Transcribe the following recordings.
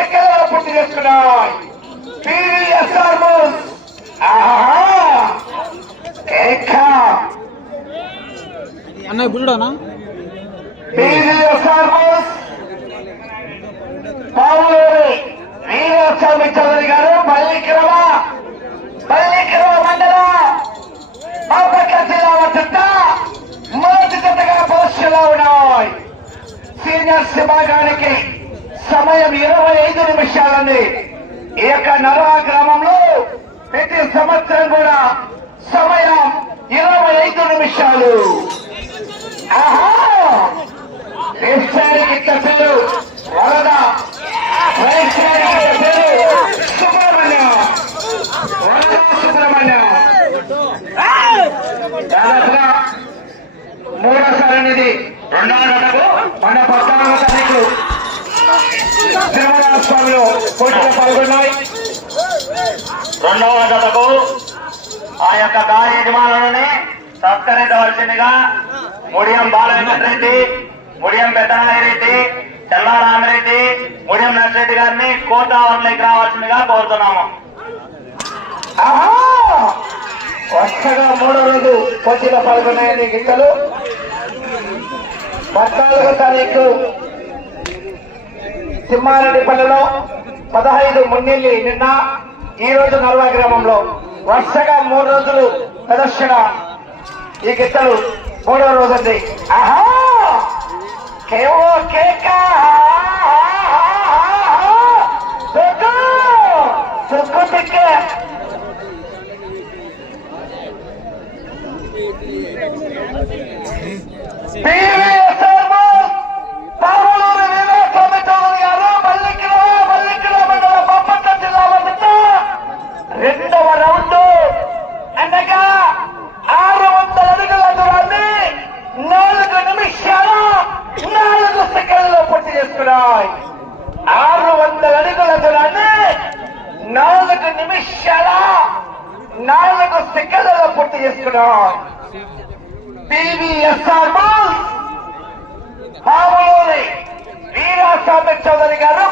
పూర్తి చేసుకున్నాయి? పివిఎస్ఆర్ బోస్. ఆహా! ఏకా. అన్న బుల్లుడానా? పివిఎస్ఆర్ బోస్. పావులూరి వీరస్వామి చౌదరి గారు పల్లిక్రమ పల్లిక్రమ మండలం. బాపట్ల జిల్లా వద్ద మొదటి జతగా పరీక్షలో ఉన్నాయి. సీనియర్స్ విభాగానికి సమయం ఇరవై ఐదు నిమిషాలండి. ఈ యొక్క నరవా గ్రామంలో ప్రతి సంవత్సరం కూడా సమయం ఇరవై ఐదు నిమిషాలు. ఆహా! రేస్టారికి పేరు వరద రేస్టారికి ఇట్ల పేరు సుబ్రహ్మణ్యం వరద సుబ్రహ్మణ్యం దాదాపుగా మూడోసారి అనేది రెండవ గంటకు మన పద్నాలుగో తారీఖు తిరుమల స్వామిలో పోటీలో పాల్గొన్నాయి రెండవ జతకు ఆ యొక్క దారి యజమానులని సత్కరించవలసిందిగా ముడియం బాలవెంకటరెడ్డి ముడియం పెద్దనాగిరెడ్డి చెల్లారామిరెడ్డి ముడియం నర్సిరెడ్డి గారిని కోటావరంలోకి రావాల్సిందిగా కోరుతున్నాము. వరుసగా మూడో రోజు పోటీలో పాల్గొన్నాయని గిట్టలు. పద్నాలుగో తారీఖు సింహారెడ్డిపల్లిలో పదహైదు మున్నిల్లి నిన్న ఈ రోజు నల్వా గ్రామంలో వరుసగా మూడు రోజులు ప్రదర్శన ఈ గిట్టలు మూడో రోజు అండి ఆహా! కేవో కేక! సుక్కు తిక్కే! పివిఎస్ఆర్ బోస్ పావులూరి వీరస్వామి చౌదరి గారు మల్లికిల మల్లికిల మండల బాపట్ల జిల్లా వద్ద రెండవ రౌండ్ అనగా ఆరు వందల అడుగుల దూరాన్ని నాలుగు నిమిషాల నాలుగు సెకండ్లో పూర్తి చేసుకున్నాయి ఆరు వందల అడుగుల దూరాన్ని నాలుగు నిమిషాల నాలుగు సెకండ్లలో పివిఎస్ఆర్ బోస్ మామూలు. వీరాస్వామి చౌదరి గారు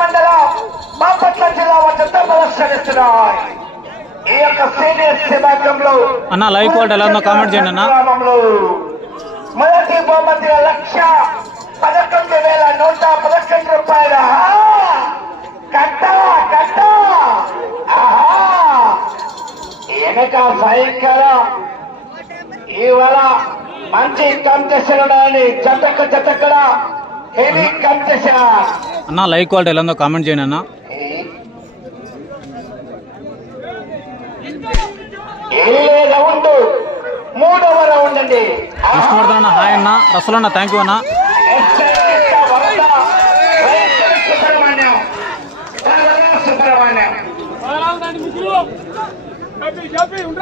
మండలం బాపట్ల జిల్లా వద్ద ప్రదర్శనిస్తున్నారు ఈ యొక్క సీనియర్ విభాగంలో అన్న, లైవ్ ఎలా ఉందో కామెంట్ చేయండి అన్న. మొదటి బహుమతి లక్ష పదకొండు వేల నూట పదకొండు రూపాయల కట్ట కట్ట! ఆహా! వెనక భయంకర ఇవాళ మంచి కంపెషన్ అని జతక జతకడ హెవీ కంపెషన్ అన్న లైవ్ క్వాలిటీ ఎలా ఉందో కామెంట్ చేయండి అన్న. రౌండ్ మూడవ రౌండ్ అండి హాయ్ అన్న. రసల్ అన్న థ్యాంక్ యూ అన్న ఎస్ఐ వరద వైఎస్ఆర్ సుబ్రహ్మణ్యం వరద సుబ్రహ్మణ్యం చెప్పి చెప్పి ఉండరా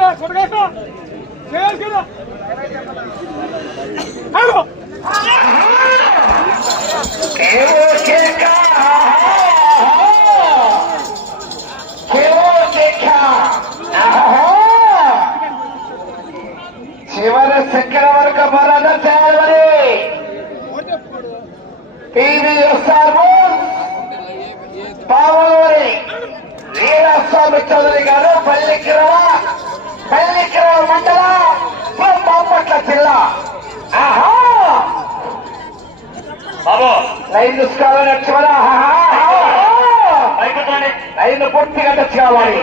కొడగేస్తా చేయాలి కదా ఆగు. కేవో కేక కేవో కేక ఆహా. చివరి సెకండ్ వరకు మరణ చేయాలి పివిఎస్ఆర్ పావలూరి వీరస్వామి చౌదరి గారు పల్లికి పల్లికిరవ పల్లికిరవ మండలం బాపట్ల జిల్లా. ఆహా! బాబు. లైన్ చూసుకోవాలని చివర పైకుతోండి లైన్ పూర్తిగా టచ్ కావాలి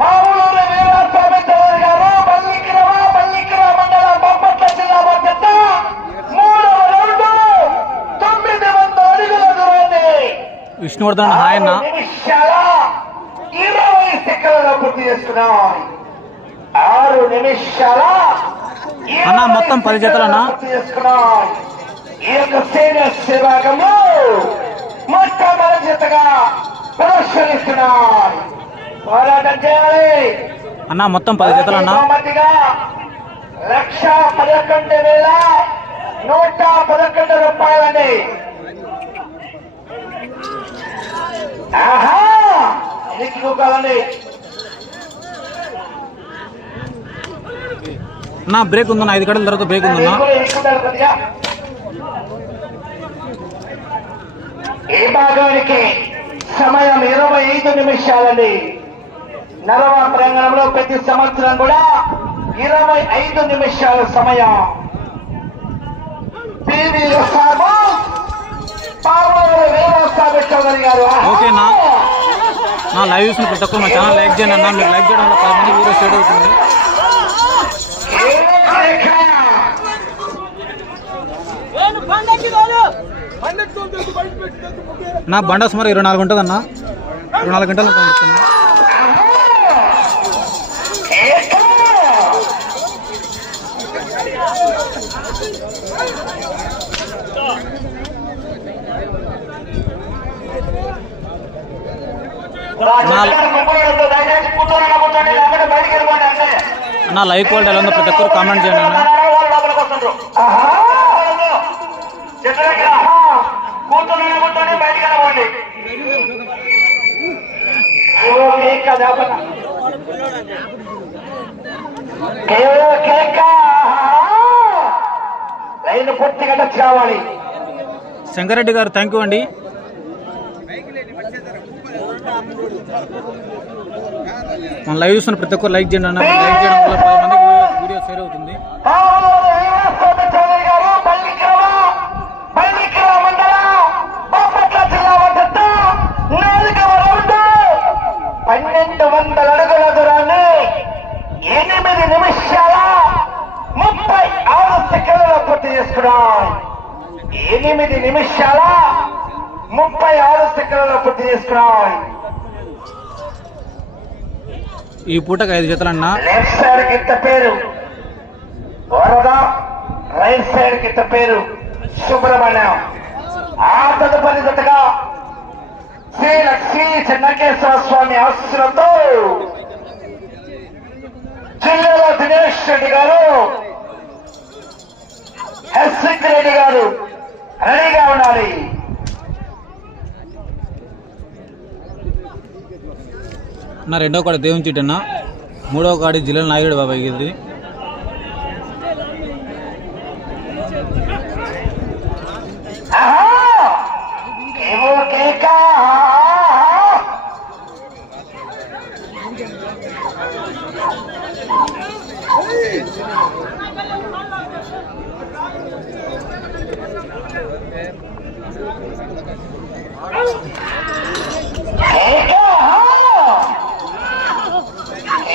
పావులూరి విష్ణువర్ధన్ నిమిషాల ఇరవై సెకండ్లలో పూర్తి ఆరు నిమిషాల అన్న, మొత్తం పది జతలు అన్న. పూర్తి చేసుకున్నాం ఈ యొక్క సీనియర్ విభాగంలో మొట్టమొదటి జతగా ప్రదర్శనిస్తున్నాం పోరాటం చేయాలి. అన్న మొత్తం పది జతలు అన్న. లక్ష పదకొండు వేల నూట పదకొండు రూపాయలండి ఆహా! అన్న బ్రేక్ ఉందన్న ఐదు గంటల తర్వాత బ్రేక్ ఉందన్న. ఈ భాగానికి సమయం ఇరవై ఐదు నిమిషాలండి. నరవ ప్రాంగణంలో ప్రతి సంవత్సరం కూడా ఇరవై ఐదు నిమిషాల సమయం. ఓకేనా? నా లైవ్ చూసిన ప్రతి ఒక్కరు మా ఛానల్ లైక్ చేయండి అన్న మీరు లైక్ చేయడం వల్ల పది మంది వీడియో షేర్ అవుతుంది. నా బండ సుమారు ఇరవై నాలుగు ఉంటుంది అన్న ఇరవై నాలుగు గంటలు ఉంటుంది అన్న లైవ్ క్వాలిటీ ఎలా ఉందో ప్రతి ఒక్కరు కామెంట్ చేయండి అన్న. లైన్ పూర్తిగా టచ్ కావాలి. శంకరెడ్డి గారు థ్యాంక్ యూ అండి. మన లైవ్ చూస్తున్న ప్రతి ఒక్కరు లైక్ చేయండి అన్న. లైక్ చేయడం వల్ల పది మందికి వీడియో- షేర్ అవుతుంది. పన్నెండు వందల అడుగుల దూరాన్ని ఎనిమిది నిమిషాల ముప్పై ఆరు సెకండ్ల పూర్తి చేసుకున్నాం. ఎనిమిది నిమిషాల ముప్పై ఆరు సెకండ్ల పూర్తి చేసుకున్నాం. ఈ పూటకు ఐదు జతలు అన్న లెఫ్ట్ సైడ్ కింద పేరు. వరద రైట్ సైడ్ కింద పేరు. సుబ్రహ్మణ్యం. ఆ తదుపరి జతగా శ్రీ లక్ష్మీ చెన్నకేశ్వర స్వామి ఆశీస్సులతో జిల్లాలో దినేష్ రెడ్డి గారు ఎస్సిక్ రెడ్డి గారు రెడీగా ఉండాలి నా రెండో కాడ దేవుని చీటి మూడో కాడి జిల్లా నాయుడు బాబాయ్ ఇది ఆహా! ఏవో కేక కేక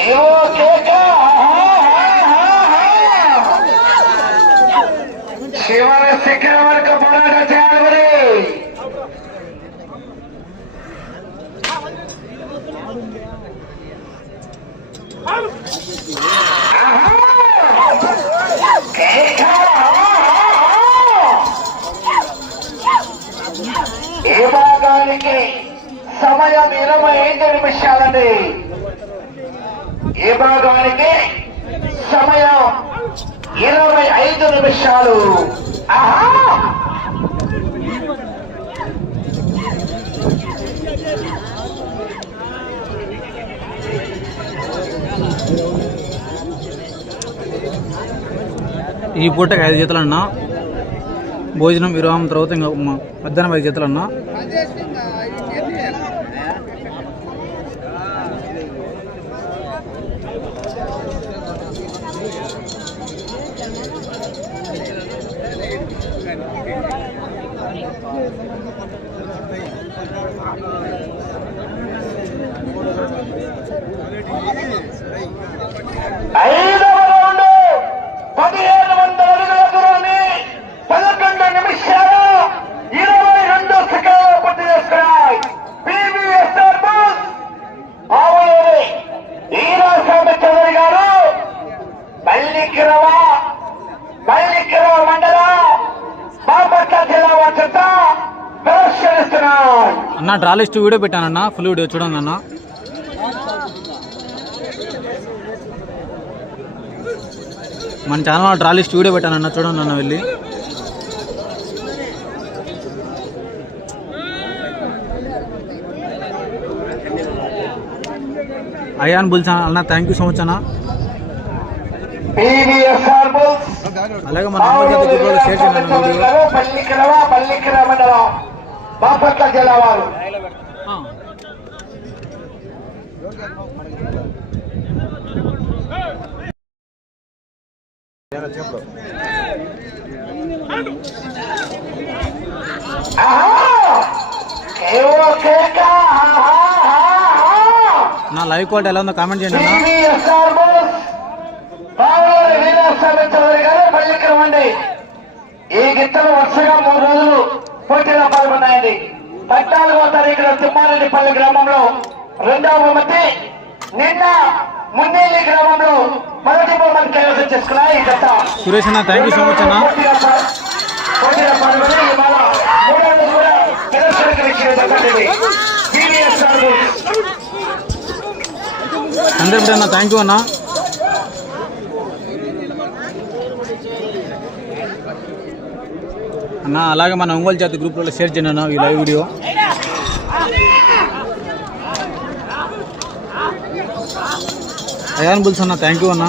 ఏవో కేక శివన శిఖరం వరకు పోరాటం చేయాలి మరి. ఏ భాగానికి సమయం ఇరవై ఐదు నిమిషాలండి. ఏ భాగానికి సమయం ఇరవై ఐదు నిమిషాలు. ఈ పూటకి ఐదు జతలు అన్నా భోజనం విరామం తర్వాత ఇంకా మధ్యాహ్నం ఐదు జతలు అన్నా ఐదవ రౌండ్ పదిహేను వందల అడుగుల దూరాన్ని పదకొండు నిమిషాలు ఇరవై రెండు సెకండ్లు పూర్తి చేసుకున్నాయి పివిఎస్ఆర్ బస్ ఆవులూరి ఈరాస్వామి చౌదరి గారు మల్లికిరవ మల్లికిరవ మండల బాపట్ల జిల్లా వచ్చట అన్న డ్రాలిస్ట్ వీడియో పెట్టానన్న ఫుల్ వీడియో చూడండి అన్న. మన ఛానల్ డ్రాలిస్ట్ వీడియో పెట్టానన్న చూడండి అన్న వెళ్ళి. అయాన్ బుల్ అన్న థ్యాంక్ యూ సో మచ్ అన్న. అలాగే మన పల్లికరవ పల్లికర మండలం? బాపట్ల జిల్లా వారు! నా లైవ్ క్వాలిటీ ఎలా ఉందో కామెంట్ చేయండి అన్న పివిఎస్ఆర్ బుల్స్ పావులూరి వీరాస్వామి చౌదరి గారు పల్లికరం అండి ఈ గిత్తలు వరుసగా మూడు రోజులు పోటీలో పాల్గొన్నాయండి. పద్నాలుగో తారీఖున తిమ్మారెడ్డిపల్లి గ్రామంలో రెండవ బహుమతి నిన్న మున్నేలి గ్రామంలో మొదటి బహుమతి కైవసం చేసుకున్నాయి. ఈ గత సురేష్ అన్న థ్యాంక్ యూ సో మచ్ అన్న. పోటీలో పాల్గొని ఇవాళ కూడా ఇచ్చిన జరుగుతుంది అన్న థ్యాంక్ యూ అన్న. అన్న అలాగే మన ఒంగోలు జాతి గ్రూప్లో షేర్ చేయను ఈ లైవ్ వీడియో అయాన్ బుల్స్ అన్న థ్యాంక్ యూ అన్న.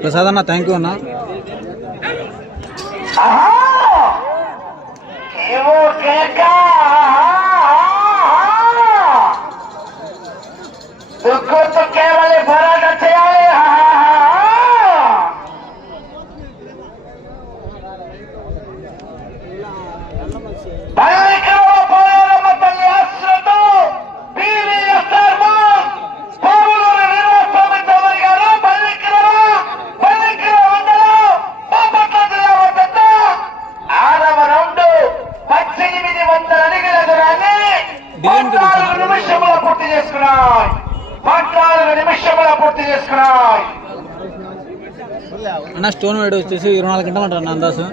ప్రసాద్ అన్న థ్యాంక్ యూ అన్న. కేక! వచ్చేసి ఇరవై నాలుగు గంటలు అంటారు అన్న అందాసు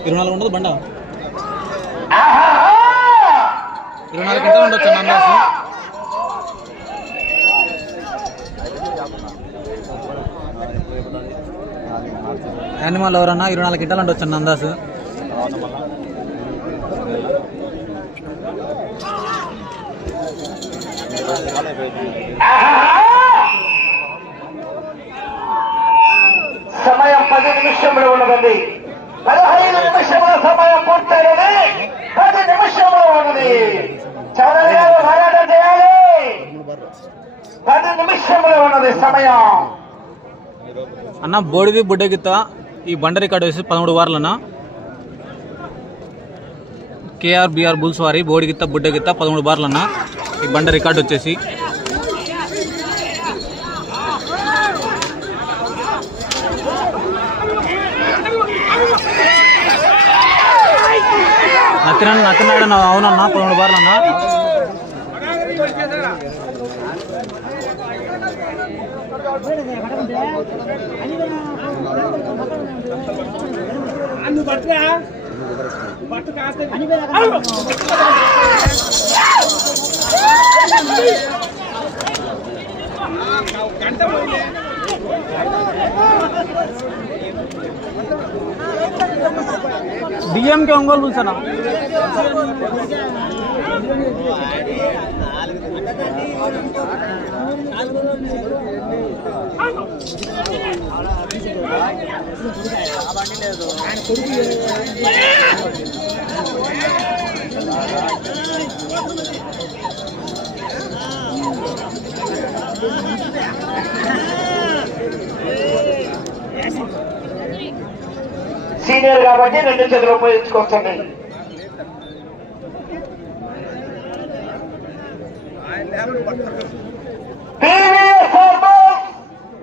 ఇరవై నాలుగు ఉండదు బండ. ఇరవై నాలుగు గంటలు ఉండొచ్చు అన్న అందాసు యానిమల్ ఎవరన్నా ఇరవై నాలుగు గంటలు ఉండొచ్చు అన్న అందాసు సమయం పది నిమిషంలో ఉన్నది. పదహైదు నిమిషముల సమయం పూర్తయినది. పది నిమిషంలో ఉన్నది. చౌదరి గారు పోరాటం చేయాలి. పది నిమిషంలో ఉన్నది సమయం. అన్న బోడిది బుడ్డగిత్త ఈ బండ రికార్డు వేసి పదమూడు వారాలన్నా. కేఆర్బిఆర్ బుల్స్ వారి బోడిగిత్త బుడ్డగిత్త పదమూడు బార్లన్నా ఈ బండ రికార్డు వచ్చేసి నత్తిన నత్తినాడు అవునన్నా పదమూడు బార్లన్నా అన్ను పట్టురా పట్టు కాస్త గంట పోయింది డిఎంకే ఒంగోలు బుల్స్ అన్న సీనియర్ కాబట్టి రెండు చేతులు ఉపయోగించుకోవచ్చండి పివిఎస్ఆర్ బోస్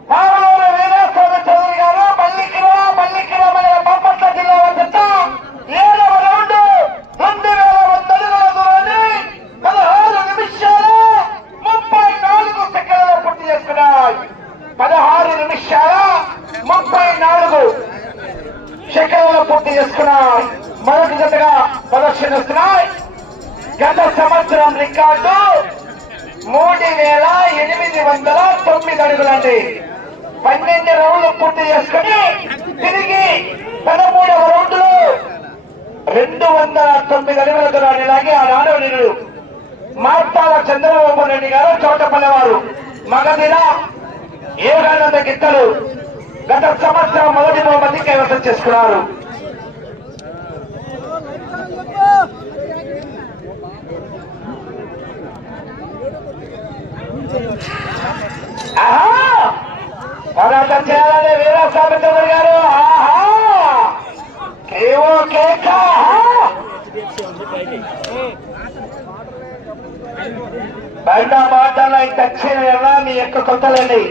పావలూరు వీరాస్వామి చౌదరి గారు పల్లికిర పల్లికిర మండల బాపట్ల జిల్లా వద్ద ఏడవ రౌండ్ రెండు వేల వంద అడుగుల దూరాన్ని పదహారు నిమిషాలు ముప్పై నాలుగు సెకండ్లలో పూర్తి చేసుకున్నాయి పదహారు నిమిషాల ముప్పై నాలుగు సెకండ్లలో మొదటి జతగా ప్రదర్శనిస్తున్నాయి గత సంవత్సరం రికార్డు మూడు వేల ఎనిమిది వందల తొమ్మిది అడుగులండి పన్నెండు రౌండ్లు పూర్తి చేసుకుని తిరిగి పదమూడవ రౌండ్లో రెండు వందల తొమ్మిది అడుగుల దూరాన్ని లాగి ఆనాడు నిన్ను మార్తాల చంద్రబాబు రెడ్డి గారు చోటపల్లి వారు మగదిన ఏడాది గిత్తలు గత సంవత్సరం మొదటి బహుమతి కైవసం చేసుకున్నారు ఆహా పోరాటం చేయాలని వీరస్వామి చౌదరి గారు బయట మాటలు ఇంత వచ్చిన మీ యొక్క కొత్తలండి.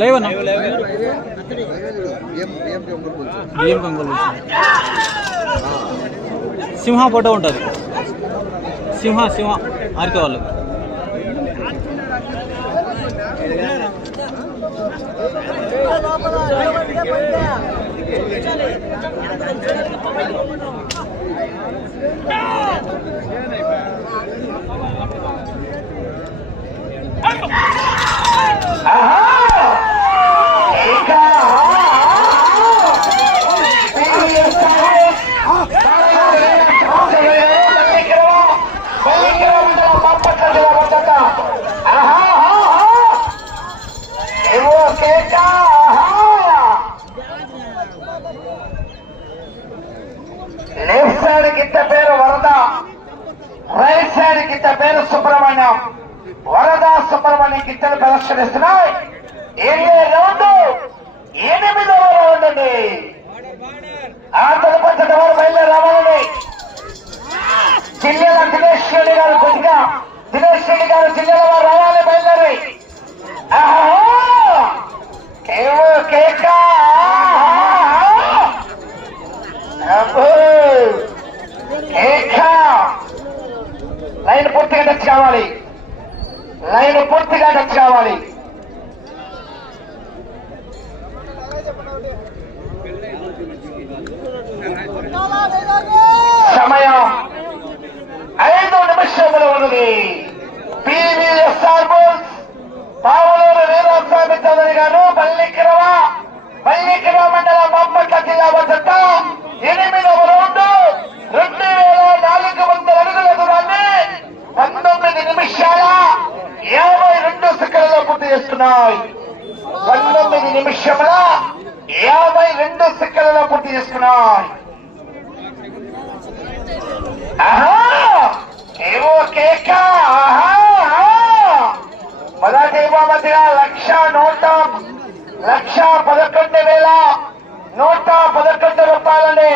లైవ్ అన్న బియ్యం కంగోలు సింహ ఫోటో ఉంటుంది సింహ సింహ ఆర్కే వాళ్ళు ఆహా ఇంకా లెఫ్ట్ సైడ్ గిత్త పేరు వరద రైట్ సైడ్ గిత్త పేరు సుబ్రహ్మణ్యం వరద గిట్టలు ప్రదర్శనిస్తున్నాయి ఏడే రౌండ్? ఎనిమిదవ రౌండ్ అండి ఆ తదుపరి వారు బయలుదేరి రావాలని. జిల్లాల దినేష్ రెడ్డి గారు కొద్దిగా దినేష్ రెడ్డి గారు జిల్లాల వారు రావాలి బయలుదేరి. ఆహా! కేవో కేక! లైన్ పూర్తిగా టచ్ కావాలి. లైన్ పూర్తిగా టచ్ కావాలి సమయం ఐదు నిమిషములు ఉన్నది పివిఎస్ఆర్ బోల్స్ పావులూరు వీరాస్వామి చౌదరి గారు పల్లిక్రమ పల్లిక్రమ మండలం బాపట్ల జిల్లా వద్ద ఎనిమిదవ రౌండ్ రెండు వేల నాలుగు వందల అడుగుల దూరాన్ని పంతొమ్మిది నిమిషాల యాభై రెండు సెకండ్లలో పూర్తి చేస్తున్నాయి పంతొమ్మిది నిమిషముల యాభై రెండు సెకండ్లలో పూర్తి చేస్తున్నాయి ఆహా ఏవో కేక ఆహా ఆహా. మొదటి బహుమతిగా లక్ష నూట లక్ష పదకొండు వేల నూట పదకొండు రూపాయలండి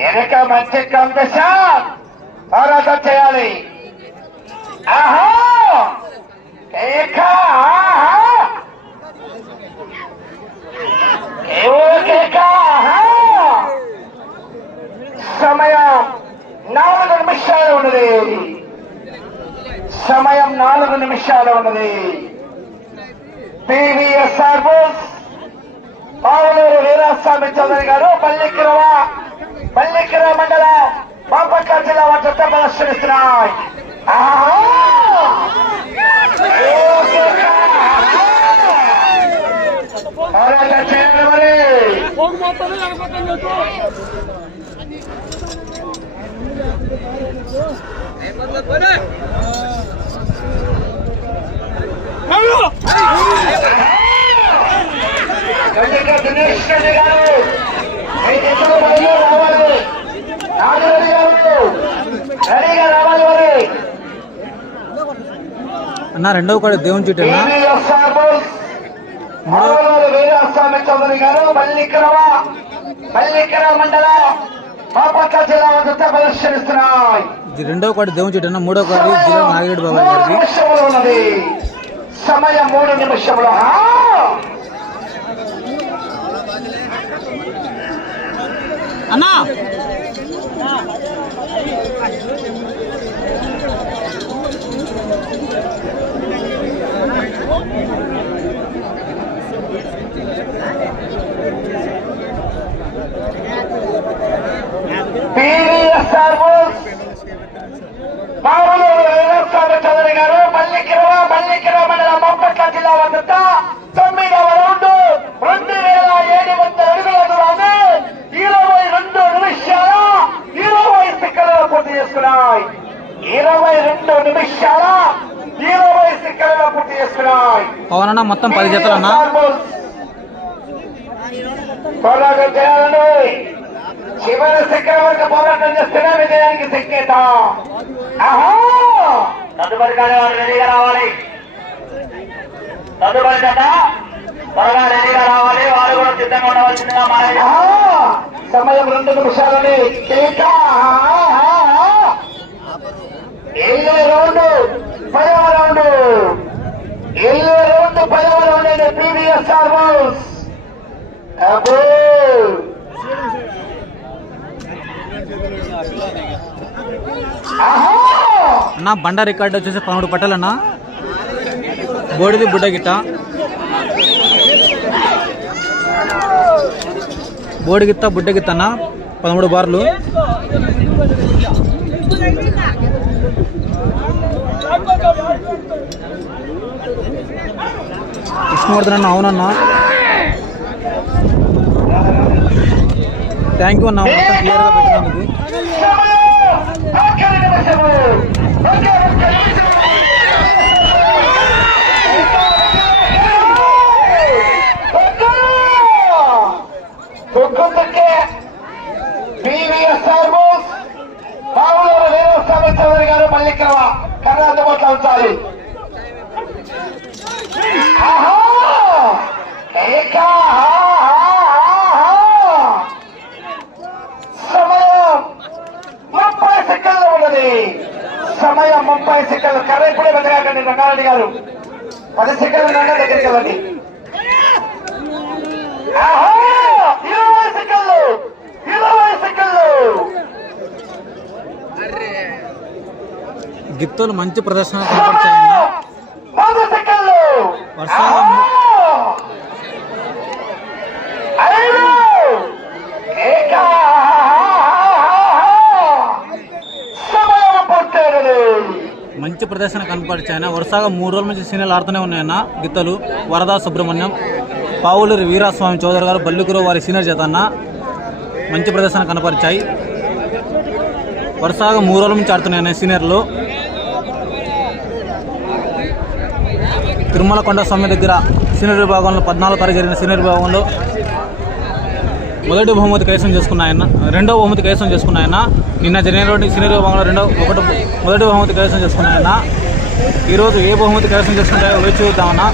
ఎనక మంచి కాంపిటీషన్ పోరాటం చేయాలి. ఆహా! కేక ఆహా! కేక ఆహా! సమయం నాలుగు నిమిషాలు ఉన్నది. సమయం నాలుగు నిమిషాలు ఉన్నది. పివిఎస్ఆర్ బోస్. పావులూరు వీరాస్వామి చౌదరి గారు పల్లికిరవ పల్లికిరవ మండల బాపట్ల జిల్లా వారి ప్రదర్శనిస్తున్నాయి. మరి. అన్నా అన్న రెండవ కాడ దేవుని చుట్టూ రెండో కోటి దేవుని చెట్టు మూడో కోటి జిల్లా నాగరెడ్డి బాబా గారికి సమయం మూడు నిమిషంలో அண்ணா మామూలు ఎన్నో సార్ చదివిన గారు మళ్ళీ కిరవా మళ్ళీ కిరవా మన మొక్కట్ల జిల్లా వండుతా పూర్తి చేసుకున్నాయి. ఇరవై రెండు నిమిషాల ఇరవై సెకండ్లలో పూర్తి చేసుకున్నాయి పవన్ మొత్తం పది జతలు అన్న? పోరాటం చేయాలని చివరి శిఖరం వరకు పోరాటం చేస్తేనే విజయానికి సంకేతం తదుపరి రెడీగా రావాలి. తదుపరి జత త్వరగా రెడీగా రావాలి. వారు కూడా సిద్ధంగా ఉండవలసిందిగా ఆహా! సమయం రెండు నిమిషాలని కేక. ఎల్లు రౌండ్ పదవ రౌండ్. ఎల్లు రౌండ్ పదవ రౌండ్ అండి పీవీఎస్ బౌల్స్. అబ్బో! అన్న బండ రికార్డు వచ్చేసి పదమూడు పట్టాలన్న. బోడిది బుడ్డ గిట్ట. బోడి గిత్త బుడ్డ గిత్త అన్న పదమూడు బార్లు. కృష్ణవర్ధన్ అవునన్నా అవునన్న థ్యాంక్ యూ అన్న మొత్తం క్లియర్గా పెట్టినందుకు గారు ఉంచాలి ఆహా! సమయం ముప్పై సెకండ్లు ఉన్నది సమయం ముప్పై సెకండ్లు కర్ర ఇప్పుడే రంగారెడ్డి గారు పది సెకండ్లు రంగా దగ్గరికి వెళ్ళండి! ఇరవై సెకండ్లు ఇరవై సెకండ్లు గిత్తలు మంచి ప్రదర్శన కనపరిచాయన్న పది సెకండ్లు వర్షాలు మంచి ప్రదర్శన కనపరిచాయన వరుసగా మూడు రోజుల నుంచి సీనియర్లు ఆడుతూనే ఉన్నాయన్న గిత్తలు వరదా సుబ్రహ్మణ్యం పావులూరి వీరాస్వామి చౌదరి గారు బల్లుగురు వారి సీనియర్ చేత అన్న. మంచి ప్రదర్శన కనపరిచాయి. వరుసగా మూడు రోజుల నుంచి ఆడుతున్నాయన్న సీనియర్లు. తిరుమల కొండ స్వామి దగ్గర సీనియర్ విభాగంలో పద్నాలుగు తారీఖు జరిగిన సీనియర్ విభాగంలో మొదటి బహుమతి కైసం చేసుకున్నాయన్న రెండో బహుమతి కైసం చేసుకున్నాయన్న నిన్న జరిగినటువంటి సీనియర్ విభాగంలో రెండో ఒకటి మొదటి బహుమతి కైసం చేసుకున్నాయన్న ఈరోజు ఏ బహుమతి కైసం చేసుకుంటాయో వేచి చూద్దామన్నా.